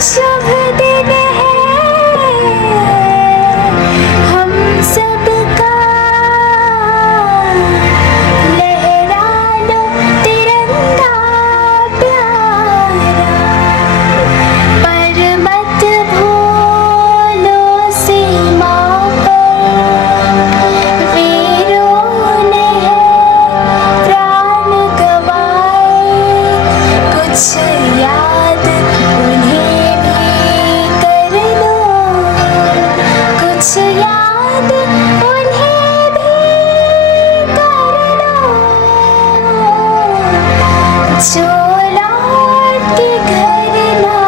शुभ दिन है हम सबका, लहरा लो तिरंगा प्यारा, पर मत भूलो सीमा पर वीरों ने प्राण गवाए, कुछ याद उन्हें भी कर लो, कुछ याद उन्हें भी कर लो, जो लौट के घर ना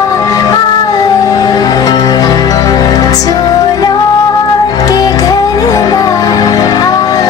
आए, जो लौट के घर ना आए।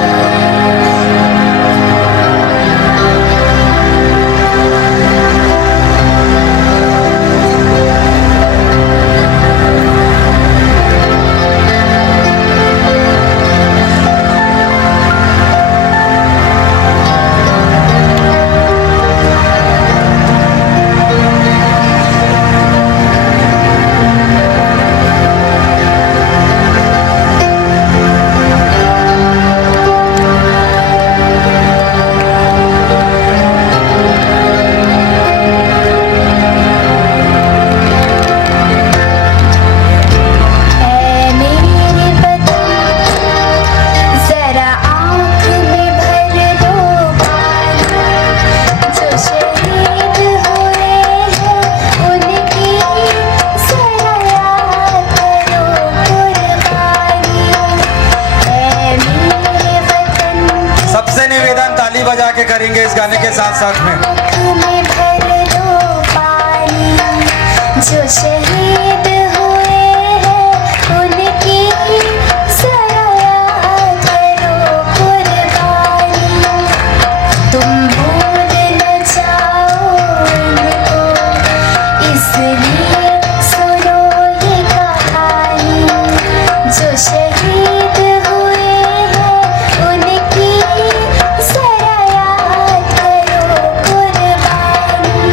सबसे निवेदन ताली बजा के करेंगे इस गाने के साथ साथ में। में भर दो पानी, जो शहीद हुए हैं उनकी सराया करो कुर्बानी, तुम भूल न जाओ इनको, इसलिए सुनो ये कहानी, जो शहीद हुए हैं उनकी सराया करो कुर्बानी।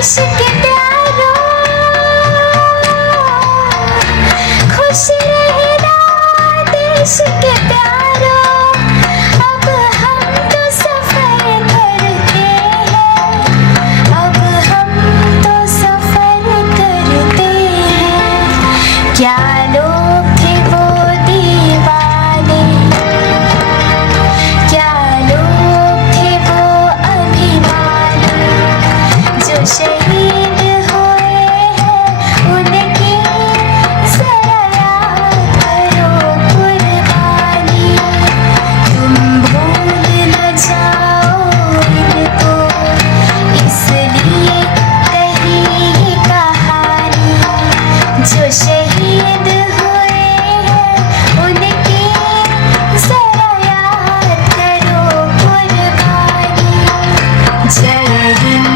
देश के प्यारों, खुश रहना देश के प्यारों, अब हम तो सफर करते हैं, अब हम तो सफर करते हैं। क्या लोग थे वो दीवाने, क्या लोग थे वो अभिमानी, जो शहीद हुए हैं उनकी जरा याद करो कुर्बानी। तुम भूल न जाओ इनको, इसलिए कही ये कहानी, जो शहीद हुए हैं उनकी जरा याद करो कुर्बानी। जय हिंद,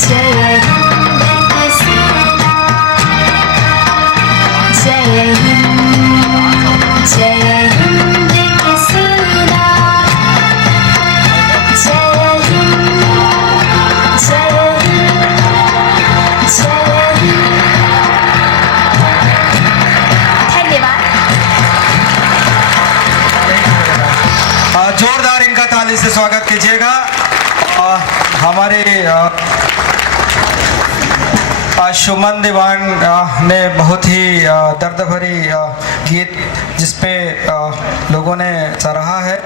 जय हिंद की सेना, जय हिंद, जय हिंद की सेना, जय हिंद, जय हिंद, जय हिंद। धन्यवाद। जोरदार इनका ताली से स्वागत कीजिएगा। हमारे सुमन दीवान ने बहुत ही दर्द भरी गीत जिसपे लोगों ने सराहा है।